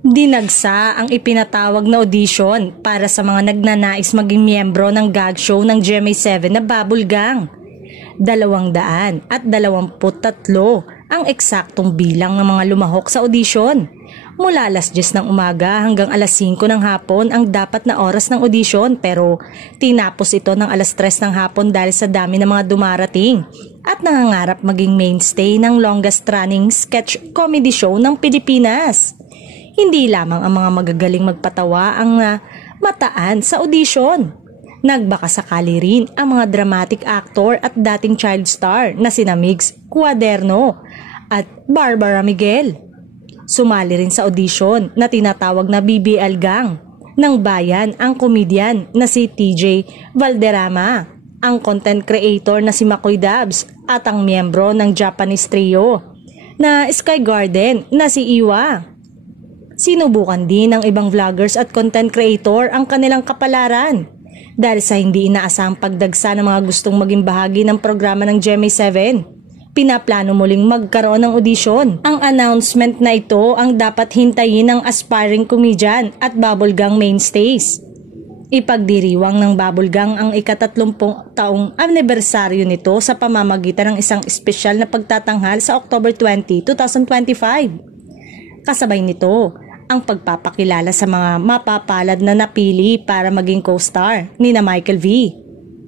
Dinagsa ang ipinatawag na audition para sa mga nagnanais maging miyembro ng gag show ng GMA7 na Bubble Gang. 223 ang eksaktong bilang ng mga lumahok sa audition. Mula alas 10 ng umaga hanggang alas 5 ng hapon ang dapat na oras ng audition, pero tinapos ito ng alas 3 ng hapon dahil sa dami ng mga dumarating at nangangarap maging mainstay ng longest running sketch comedy show ng Pilipinas. Hindi lamang ang mga magagaling magpatawa ang mataan sa audition. Nagbaka sakali rin ang mga dramatic actor at dating child star na sina Migs Cuaderno at Barbara Miguel. Sumali rin sa audition na tinatawag na BBL Gang ng bayan ang komedyan na si TJ Valderrama, ang content creator na si Makoy Dabs at ang miyembro ng Japanese trio na Sky Garden na si Iwa. Sinubukan din ng ibang vloggers at content creator ang kanilang kapalaran dahil sa hindi inaasahang pagdagsa ng mga gustong maging bahagi ng programa ng GMA7. Pinaplano muling magkaroon ng audition. Ang announcement na ito ang dapat hintayin ng aspiring comedian at Bubble Gang mainstays. Ipagdiriwang ng Bubble Gang ang ika-30 taong anibersaryo nito sa pamamagitan ng isang espesyal na pagtatanghal sa October 20, 2025. Kasabay nito ang pagpapakilala sa mga mapapalad na napili para maging co-star nina Michael V,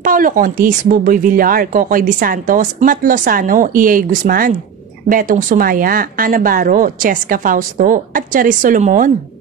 Paulo Contis, Buboy Villar, Kokoy De Santos, Matt Lozano, E.A. Guzman, Betong Sumaya, Ana Baro, Cheska Fausto at Charis Solomon.